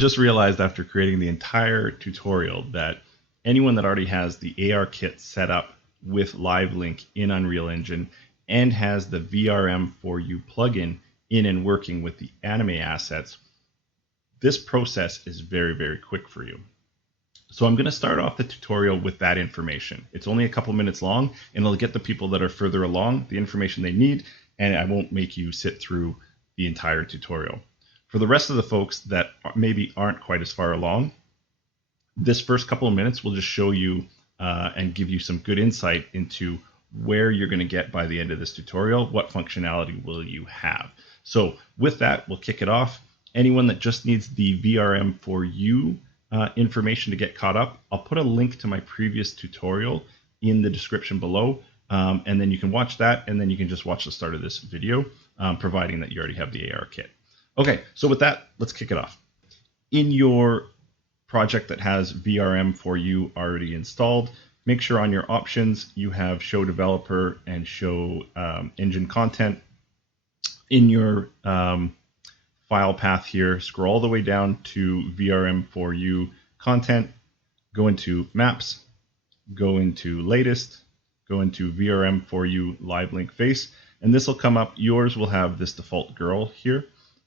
just realized after creating the entire tutorial that anyone that already has the ARKit set up with Livelink in Unreal Engine and has the VRM4U plugin in and working with the anime assets, this process is very, very quick for you. So I'm going to start off the tutorial with that information. It's only a couple minutes long, and it'll get the people that are further along the information they need, and I won't make you sit through the entire tutorial. For the rest of the folks that maybe aren't quite as far along, this first couple of minutes will just show you and give you some good insight into where you're going to get by the end of this tutorial, what functionality will you have. So with that, we'll kick it off. Anyone that just needs the VRM4U information to get caught up, I'll put a link to my previous tutorial in the description below, and then you can watch that, and then you can just watch the start of this video, providing that you already have the ARKit. Okay, so with that, let's kick it off. In your project that has VRM4U already installed, make sure on your options you have Show Developer and Show Engine Content. In your file path here, scroll all the way down to VRM4U Content, go into Maps, go into Latest, go into VRM4U Livelink Face, and this will come up. Yours will have this default girl here.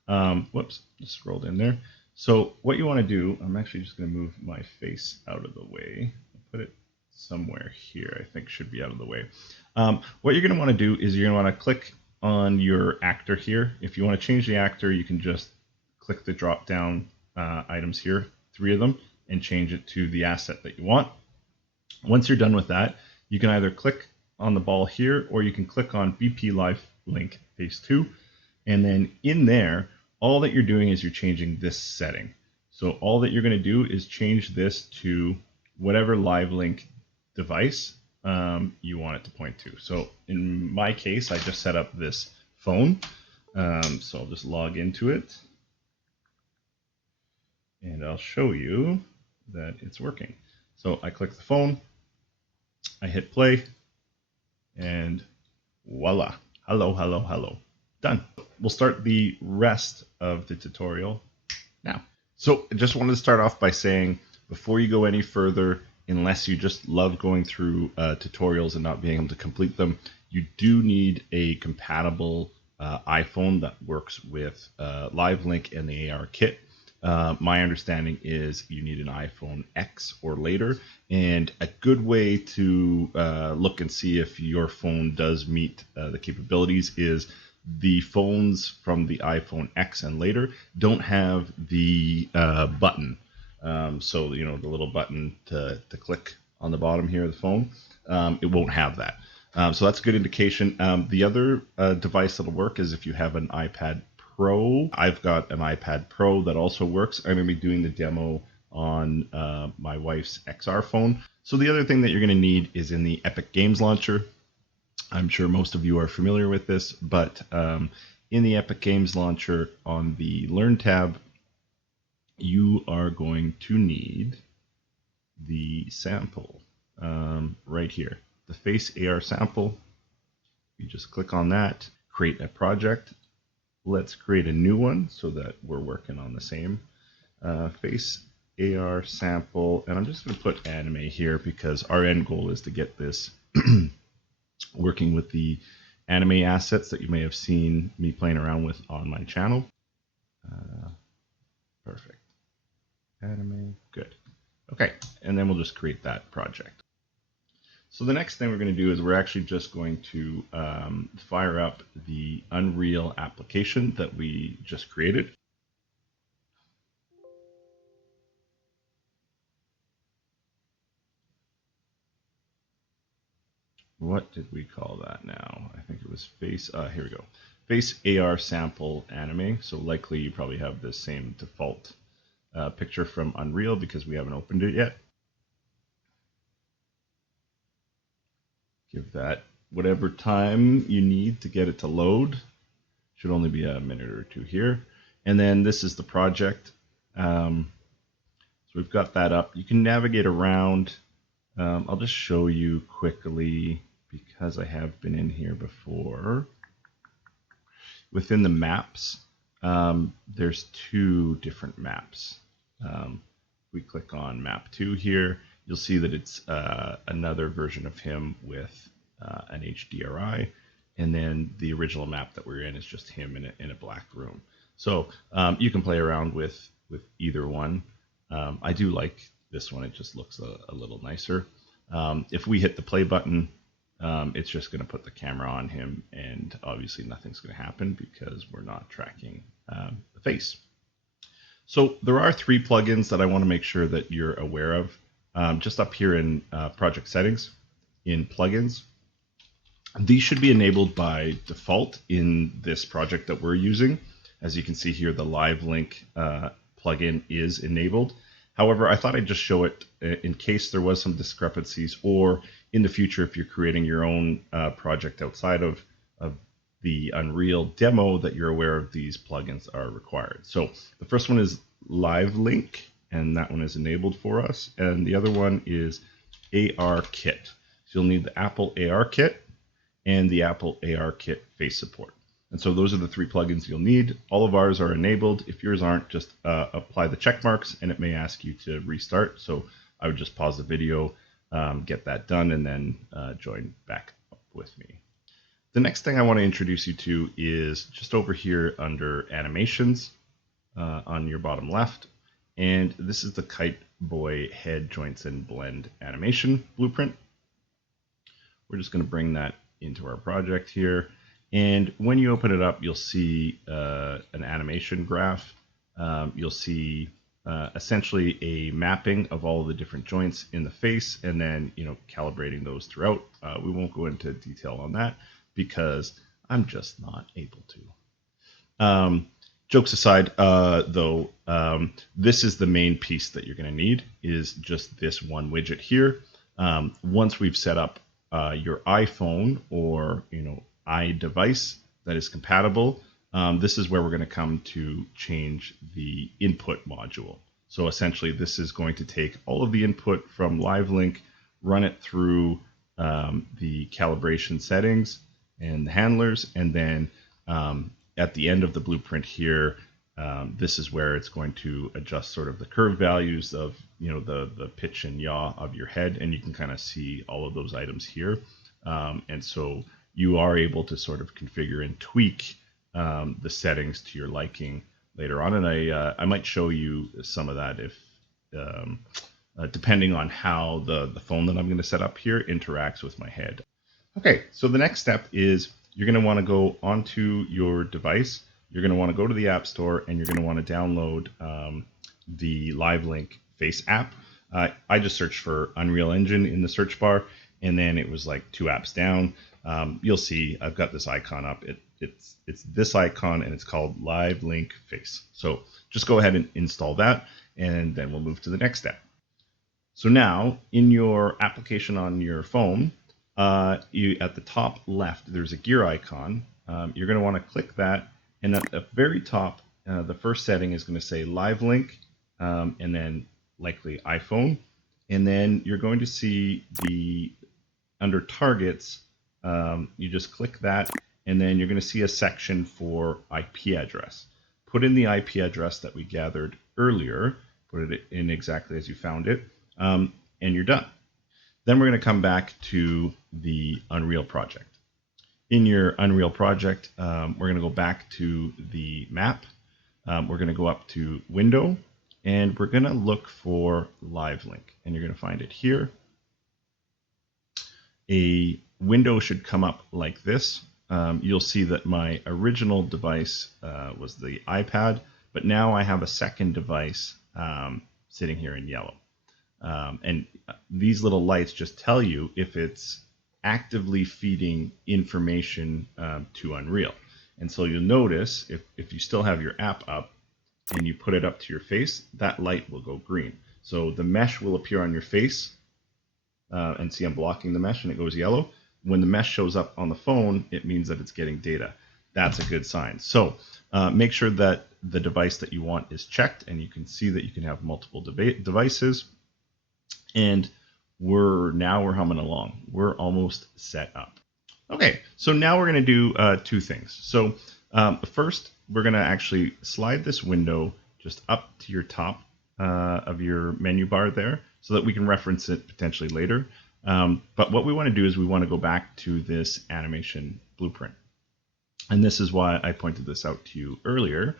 Whoops, just scrolled in there. So what you want to do, I'm actually just going to move my face out of the way. I'll put it somewhere here, I think should be out of the way. What you're going to want to do is you're going to want to click on your actor here. If you want to change the actor, you can just click the drop down items here, 3 of them, and change it to the asset that you want. Once you're done with that, you can either click on the ball here, or you can click on VP Livelink Phase 2, and then in there, all that you're doing is you're changing this setting. So all that you're going to do is change this to whatever Livelink device you want it to point to. So in my case, I just set up this phone. So I'll just log into it, and I'll show you that it's working. So I click the phone, I hit play, and voila, hello, hello, hello, done. We'll start the rest of the tutorial now. So I just wanted to start off by saying, before you go any further, unless you just love going through tutorials and not being able to complete them, you do need a compatible iPhone that works with Livelink and the ARKit. My understanding is you need an iPhone X or later, and a good way to look and see if your phone does meet the capabilities is the phones from the iPhone X and later don't have the button. So, you know, the little button to click on the bottom here of the phone, it won't have that. So that's a good indication. The other device that'll work is if you have an iPadPro. I've got an iPadPro that also works. I'm going to be doing the demo on my wife's XR phone. So the other thing that you're going to need is in the Epic Games Launcher. I'm sure most of you are familiar with this, but in the Epic Games Launcher on the Learn tab, you are going to need the sample right here, the Face AR sample. You just click on that, create a project. Let's create a new one so that we're working on the same Face AR sample. And I'm just going to put anime here because our end goal is to get this working with the anime assets that you may have seen me playing around with on my channel. Perfect. Anime, good. Okay, and then we'll just create that project. So the next thing we're going to do is we're actually just going to fire up the Unreal application that we just created. What did we call that now? I think it was Face, here we go. Face AR sample anime. So likely you probably have the same default picture from Unreal because we haven't opened it yet. Give that whatever time you need to get it to load. Should only be a minute or two here. And then this is the project. So we've got that up. You can navigate around. I'll just show you quickly because I have been in here before. Within the maps, there's 2 different maps. If we click on map 2 here, you'll see that it's another version of him with an HDRI, and then the original map that we're in is just him in a black room. So you can play around with either one. I do like this one, it just looks a little nicer. If we hit the play button, it's just going to put the camera on him, and obviously nothing's going to happen because we're not tracking the face. So there are 3 plugins that I want to make sure that you're aware of. Just up here in project settings, in plugins, these should be enabled by default in this project that we're using. As you can see here, the Livelink plugin is enabled. However, I thought I'd just show it in case there was some discrepancies, or in the future if you're creating your own project outside of the Unreal demo, that you're aware of these plugins are required. So the first one is Livelink, and that one is enabled for us. And the other one is ARKit. So you'll need the Apple ARKit and the Apple ARKit face support. And so those are the 3 plugins you'll need. All of ours are enabled. If yours aren't, just apply the check marks, and it may ask you to restart. So I would just pause the video, get that done, and then join back up with me. The next thing I want to introduce you to is just over here under animations on your bottom left. And this is the KiteBoy head, joints, and blend animation blueprint. We're just going to bring that into our project here. And when you open it up, you'll see an animation graph. You'll see essentially a mapping of all the different joints in the face, and then calibrating those throughout. We won't go into detail on that because I'm just not able to. Jokes aside, though, this is the main piece that you're going to need, is just this one widget here. Once we've set up your iPhone or iDevice that is compatible, this is where we're going to come to change the input module. So essentially, this is going to take all of the input from Livelink, run it through the calibration settings and the handlers, and then at the end of the blueprint here, this is where it's going to adjust sort of the curve values of the pitch and yaw of your head, and you can kind of see all of those items here. And so you are able to sort of configure and tweak the settings to your liking later on, and I might show you some of that if depending on how the phone that I'm going to set up here interacts with my head. Okay, so the next step is you're going to want to go onto your device. You're going to want to go to the App Store, and you're going to want to download the Livelink Face app. I just searched for Unreal Engine in the search bar, and then it was like 2 apps down. You'll see I've got this icon up. It's this icon, and it's called Livelink Face. So just go ahead and install that, and then we'll move to the next step. So now in your application on your phone, you at the top left, there's a gear icon. You're going to want to click that, and at the very top, the first setting is going to say Livelink, and then likely iPhone, and then you're going to see under targets, you just click that, and then you're going to see a section for IP address. Put in the IP address that we gathered earlier, put it in exactly as you found it, and you're done. Then we're going to come back to the Unreal project. In your Unreal project, we're going to go back to the map. We're going to go up to Window, and we're going to look for Livelink, and you're going to find it here. A window should come up like this. You'll see that my original device was the iPad, but now I have a second device sitting here in yellow. And these little lights just tell you if it's actively feeding information to Unreal. And so you'll notice if you still have your app up and you put it up to your face, that light will go green. So the mesh will appear on your face, and see I'm blocking the mesh and it goes yellow. When the mesh shows up on the phone, it means that it's getting data. That's a good sign. So make sure that the device that you want is checked, and you can see that you can have multiple devices. And we're humming along. We're almost set up. Okay, so now we're going to do 2 things. So first, we're going to actually slide this window just up to your top of your menu bar there so that we can reference it potentially later. But what we want to do is we want to go back to this animation blueprint. And this is why I pointed this out to you earlier,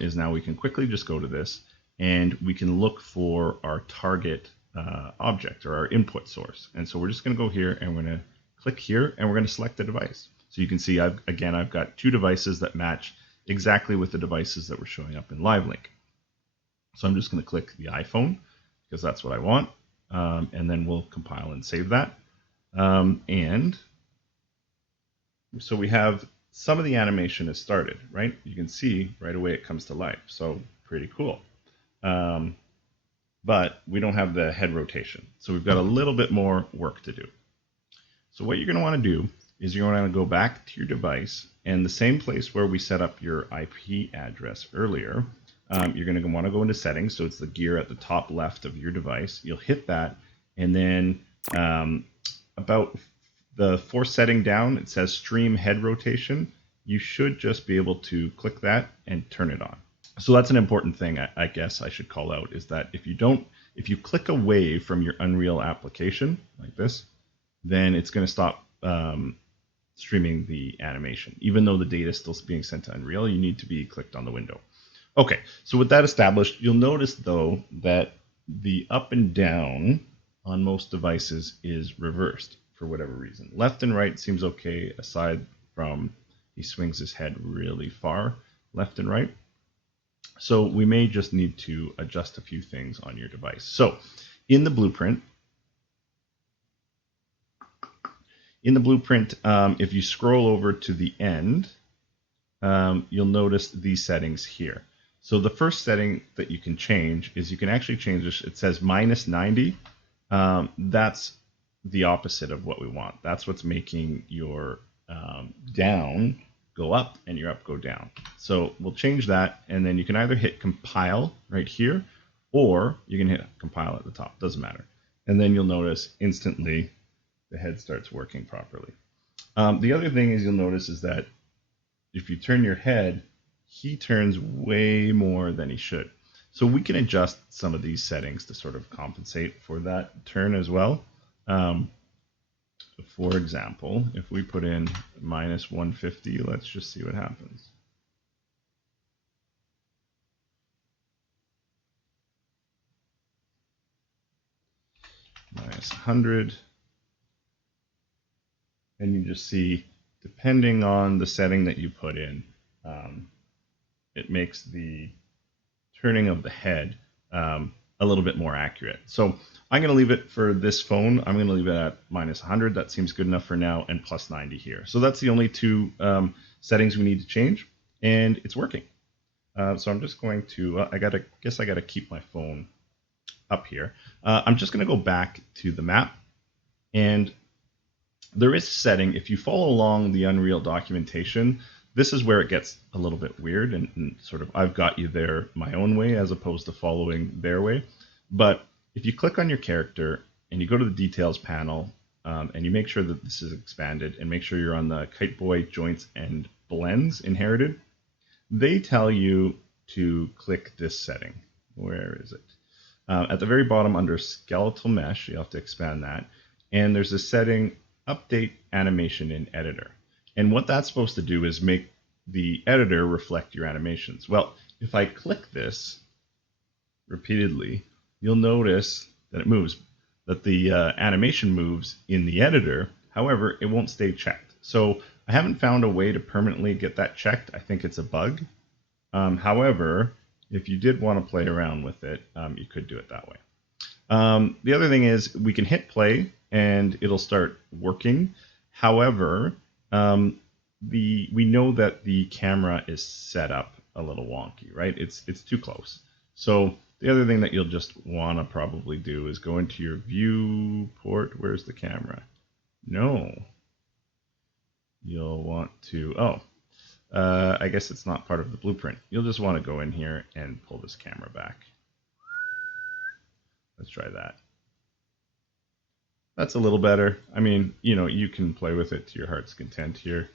is now we can quickly just go to this and we can look for our target object or our input source. And so we're just going to go here and we're going to click here and we're going to select the device. So you can see I've got two devices that match exactly with the devices that were showing up in Livelink. So I'm just going to click the iPhone because that's what I want. And then we'll compile and save that. And so we have some of the animation has started, right? You can see right away it comes to life. So pretty cool. But we don't have the head rotation. So we've got a little bit more work to do. So what you're going to want to do is you're going to go back to your device, and the same place where we set up your IP address earlier, you're going to want to go into settings. So it's the gear at the top left of your device. You'll hit that, and then about the fourth setting down, it says stream head rotation. You should just be able to click that and turn it on. So that's an important thing I guess I should call out, is that if you click away from your Unreal application like this, then it's going to stop streaming the animation. Even though the data is still being sent to Unreal, you need to be clicked on the window. Okay, so with that established, you'll notice though that the up and down on most devices is reversed for whatever reason. Left and right seems okay, aside from he swings his head really far left and right. So we may just need to adjust a few things on your device. So in the blueprint, if you scroll over to the end, you'll notice these settings here. So the first setting that you can change is you can actually change this. It says -90. That's the opposite of what we want. That's what's making your down go up and your up go down. So we'll change that, and then you can either hit compile right here, or you can hit compile at the top. Doesn't matter. And then you'll notice instantly the head starts working properly. The other thing is you'll notice is that if you turn your head, he turns way more than he should. So we can adjust some of these settings to sort of compensate for that turn as well. For example, if we put in -150, let's just see what happens. -100. And you just see, depending on the setting that you put in, it makes the turning of the head a little bit more accurate. So I'm going to leave it for this phone. I'm going to leave it at -100. That seems good enough for now, and +90 here. So that's the only two settings we need to change, and it's working. So I'm just going to, I got to keep my phone up here. I'm just going to go back to the map, and there is a setting. If you follow along the Unreal documentation, this is where it gets a little bit weird, and sort of I've got you there my own way as opposed to following their way. But if you click on your character and you go to the details panel, and you make sure that this is expanded, and make sure you're on the KiteBoy joints and blends inherited, they tell you to click this setting. Where is it? At the very bottom under skeletal mesh, you have to expand that. And there's a setting, update animation in editor. And what that's supposed to do is make the editor reflect your animations. Well, if I click this repeatedly, you'll notice that it moves, that the animation moves in the editor. However, it won't stay checked. So I haven't found a way to permanently get that checked. I think it's a bug. However, if you did want to play around with it, you could do it that way. The other thing is we can hit play and it'll start working. However, we know that the camera is set up a little wonky, right? It's too close. So the other thing that you'll just want to probably do is go into your viewport. Where's the camera? No. You'll want to, I guess it's not part of the blueprint. You'll just want to go in here and pull this camera back. Let's try that. That's a little better. I mean, you know, you can play with it to your heart's content here.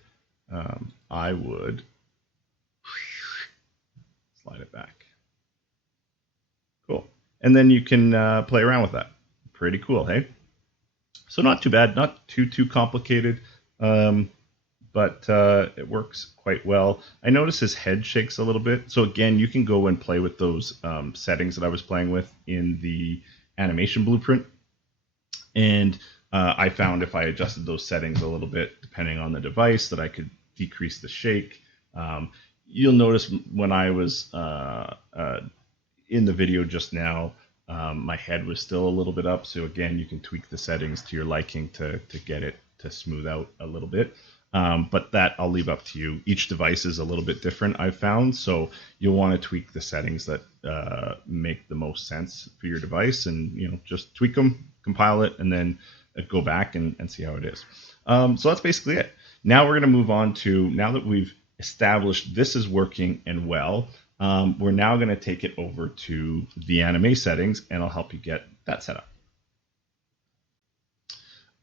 I would slide it back. Cool. And then you can play around with that. Pretty cool, hey? So not too bad, not too complicated, but it works quite well. I notice his head shakes a little bit. So again, you can go and play with those settings that I was playing with in the animation blueprint. And I found if I adjusted those settings a little bit, depending on the device, that I could decrease the shake. You'll notice when I was in the video just now, my head was still a little bit up. So again, you can tweak the settings to your liking to get it to smooth out a little bit. But that I'll leave up to you. Each device is a little bit different, I've found. So you'll want to tweak the settings that make the most sense for your device, and just tweak them, compile it, and then go back and see how it is. So that's basically it. Now we're going to move on to, now that we've established this is working and well, we're now going to take it over to the anime settings, and I'll help you get that set up.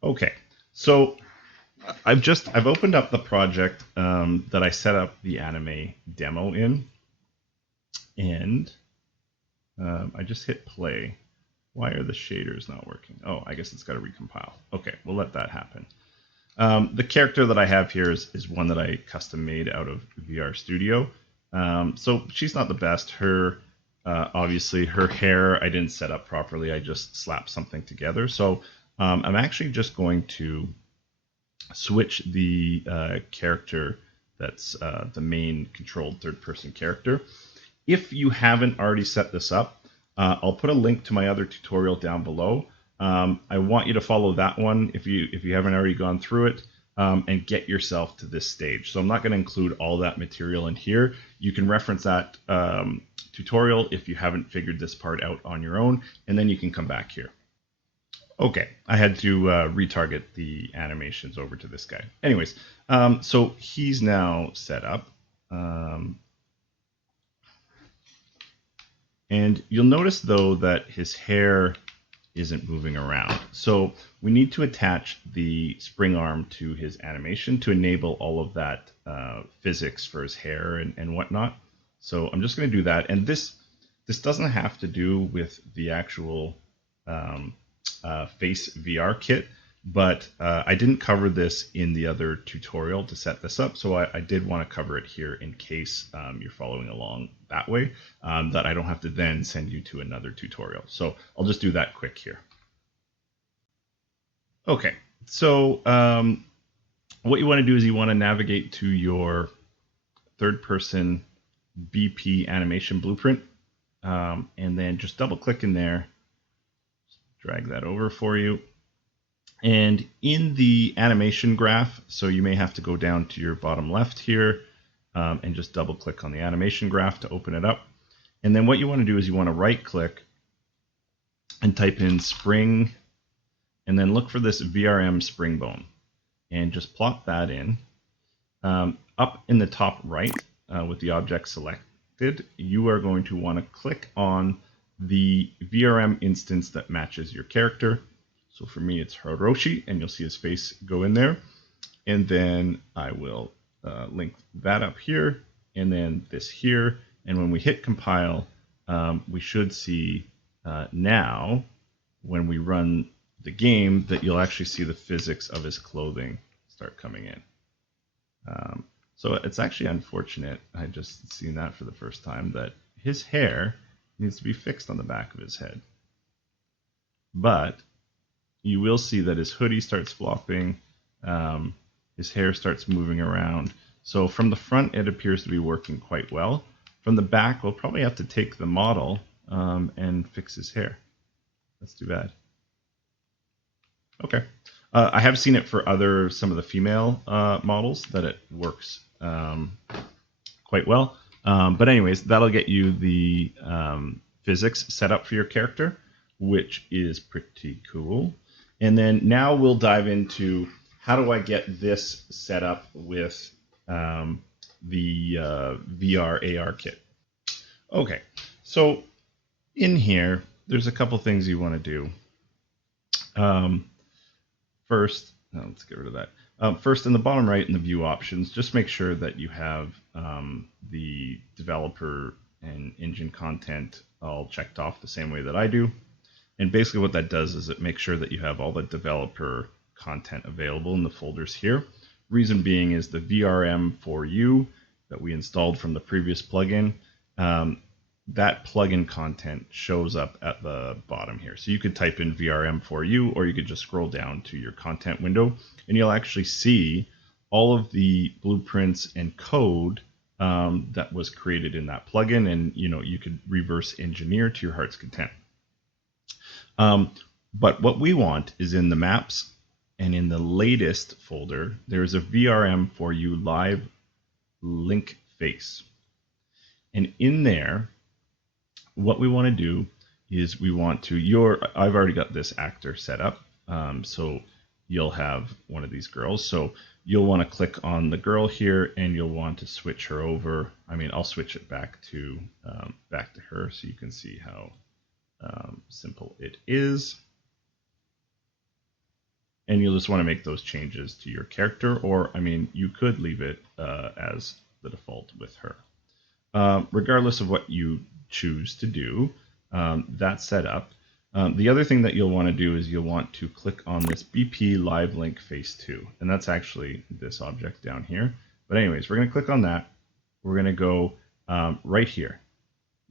Okay, so I've opened up the project that I set up the anime demo in, and I just hit play. Why are the shaders not working? Oh, I guess it's got to recompile. Okay, we'll let that happen. The character that I have here is one that I custom made out of VRoid Studio. So she's not the best. Obviously her hair I didn't set up properly. I just slapped something together. So I'm actually just going to switch the character that's the main controlled third-person character. If you haven't already set this up, I'll put a link to my other tutorial down below. I want you to follow that one if you haven't already gone through it, and get yourself to this stage. So I'm not going to include all that material in here. You can reference that tutorial if you haven't figured this part out on your own, and then you can come back here. Okay, I had to retarget the animations over to this guy. Anyways, so he's now set up. And you'll notice, though, that his hair isn't moving around. So we need to attach the spring arm to his animation to enable all of that physics for his hair and whatnot. So I'm just going to do that. And this doesn't have to do with the actual face VR kit, but I didn't cover this in the other tutorial to set this up, so I did want to cover it here in case you're following along that way, that I don't have to then send you to another tutorial. So I'll just do that quick here. Okay, so what you want to do is you want to navigate to your third-person BP animation blueprint, and then just double-click in there. Drag that over for you. And in the animation graph, so you may have to go down to your bottom left here and just double click on the animation graph to open it up. And then what you want to do is you want to right click and type in spring, and then look for this VRM spring bone and just plop that in. Up in the top right with the object selected, you are going to want to click on the VRM instance that matches your character. So for me, it's Hiroshi, and you'll see his face go in there. And then I will link that up here, and then this here. And when we hit compile, we should see now, when we run the game, that you'll actually see the physics of his clothing start coming in. So it's actually unfortunate, I just seen that for the first time, that his hair needs to be fixed on the back of his head. But you will see that his hoodie starts flopping, his hair starts moving around. So from the front, it appears to be working quite well. From the back, we'll probably have to take the model and fix his hair. That's too bad. Okay. I have seen it for some of the female models that it works quite well. But anyways, that'll get you the physics set up for your character, which is pretty cool. And then now we'll dive into how do I get this set up with the VR ARKit. Okay, so in here, there's a couple things you want to do. First, let's get rid of that. First, in the bottom right in the view options, just make sure that you have the developer and engine content all checked off the same way that I do. And basically what that does is it makes sure that you have all the developer content available in the folders here. Reason being is the VRM4U that we installed from the previous plugin, that plugin content shows up at the bottom here. So you could type in VRM4U, or you could just scroll down to your content window and you'll actually see all of the blueprints and code that was created in that plugin, and you could reverse engineer to your heart's content. But what we want is in the maps, and in the latest folder, there's a VRM4U Livelink face. And in there, what we want to do is we want to, I've already got this actor set up. So you'll have one of these girls. So you'll want to click on the girl here and you'll want to switch her over. I mean, I'll switch it back to her so you can see how simple it is. And you'll just want to make those changes to your character, or I mean, you could leave it as the default with her. Regardless of what you choose to do, that's set up. The other thing that you'll want to do is you'll want to click on this BP Livelink Face 2, and that's actually this object down here. But anyways, we're going to click on that. We're going to go right here,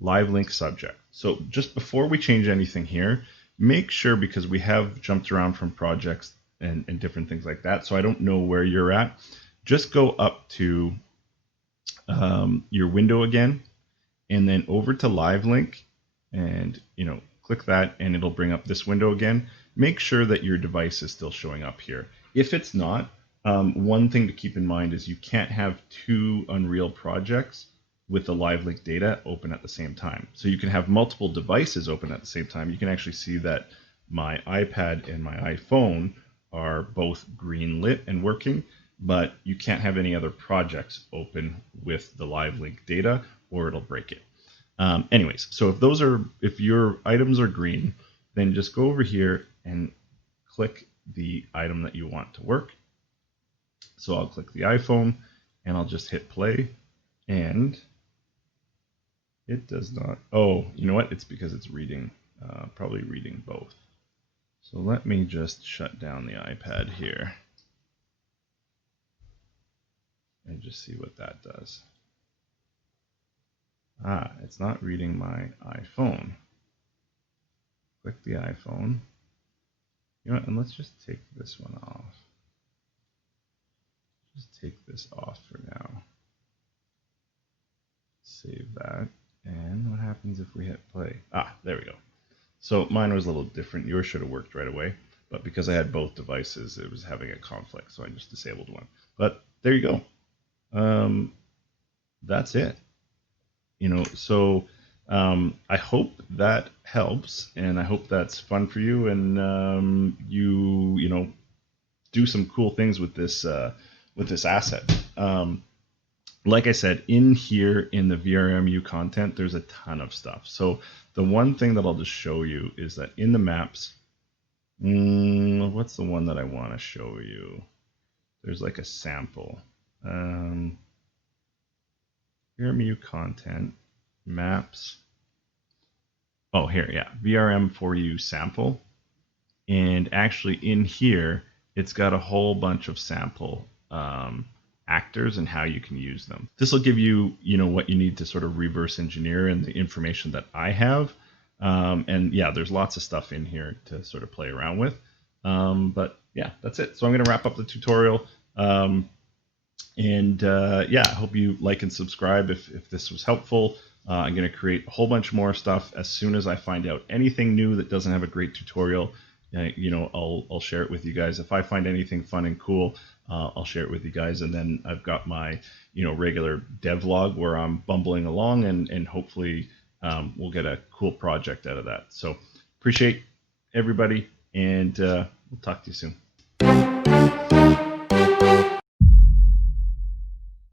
Livelink Subject. So just before we change anything here, make sure, because we have jumped around from projects and different things like that, so I don't know where you're at, just go up to your window again, and then over to Livelink, and click that, and it'll bring up this window again. Make sure that your device is still showing up here. If it's not, one thing to keep in mind is you can't have two Unreal projects with the Livelink data open at the same time. So you can have multiple devices open at the same time. You can actually see that my iPad and my iPhone are both green lit and working, but you can't have any other projects open with the Livelink data or it'll break it. Anyways, so if your items are green, then just go over here and click the item that you want to work. So I'll click the iPhone and I'll just hit play, and it does not. Oh, you know what? It's because it's reading, probably reading both. So let me just shut down the iPad here and just see what that does. It's not reading my iPhone. Click the iPhone. You know what? And let's just take this one off. Just take this off for now. Save that. And what happens if we hit play? There we go. So mine was a little different. Yours should have worked right away, but because I had both devices, it was having a conflict, so I just disabled one. But there you go. That's it. So I hope that helps, and I hope that's fun for you, and you do some cool things with this asset. Like I said, in here in the VRMU content, there's a ton of stuff. So the one thing that I'll just show you is that in the maps, what's the one that I want to show you? There's like a sample. VRMU content, maps. Oh, here, yeah, VRM4U sample. And actually in here, it's got a whole bunch of sample actors and how you can use them. This will give you, what you need to sort of reverse engineer and the information that I have. And yeah, there's lots of stuff in here to sort of play around with. But yeah, that's it. So I'm going to wrap up the tutorial. Yeah, I hope you like and subscribe if this was helpful. I'm going to create a whole bunch more stuff as soon as I find out anything new that doesn't have a great tutorial. I'll share it with you guys. If I find anything fun and cool, I'll share it with you guys. And then I've got my regular devlog where I'm bumbling along, and hopefully we'll get a cool project out of that. So appreciate everybody, and we'll talk to you soon.